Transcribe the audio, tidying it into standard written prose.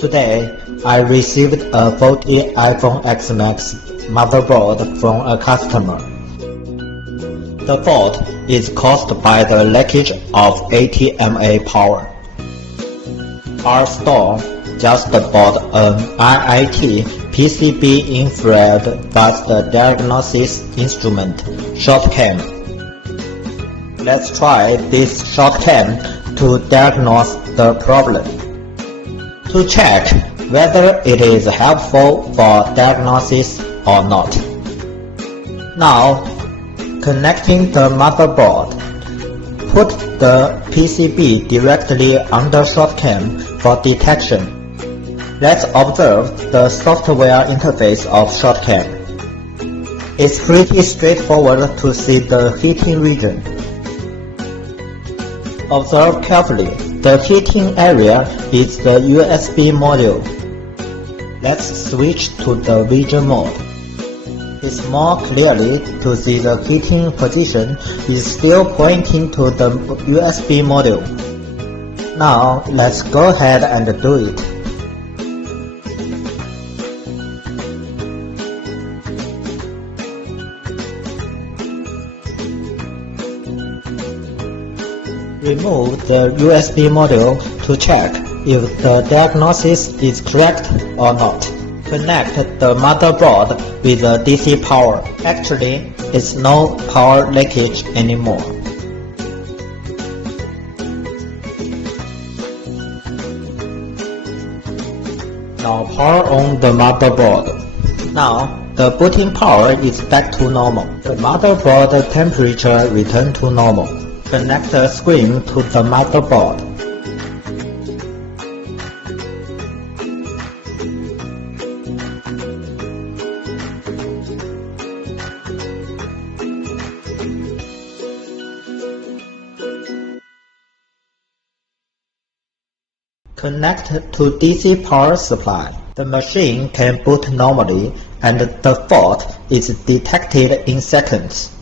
Today, I received a faulty iPhone X Max motherboard from a customer. The fault is caused by the leakage of 80 mA power. Our store just bought an Yake PCB infrared fast diagnosis instrument, ShortCam. Let's try this ShortCam to diagnose the problem. To check whether it is helpful for diagnosis or not. Now, connecting the motherboard. Put the PCB directly under ShortCam for detection. Let's observe the software interface of ShortCam. It's pretty straightforward to see the heating region. Observe carefully. The heating area is the USB module. Let's switch to the vision mode. It's more clearly to see the heating position is still pointing to the USB module. Now let's go ahead and do it. Remove the USB module to check if the diagnosis is correct or not. Connect the motherboard with the DC power. Actually, it's no power leakage anymore. Now power on the motherboard. Now the booting power is back to normal. The motherboard temperature returned to normal. Connect the screen to the motherboard. Connect to DC power supply. The machine can boot normally and the fault is detected in seconds.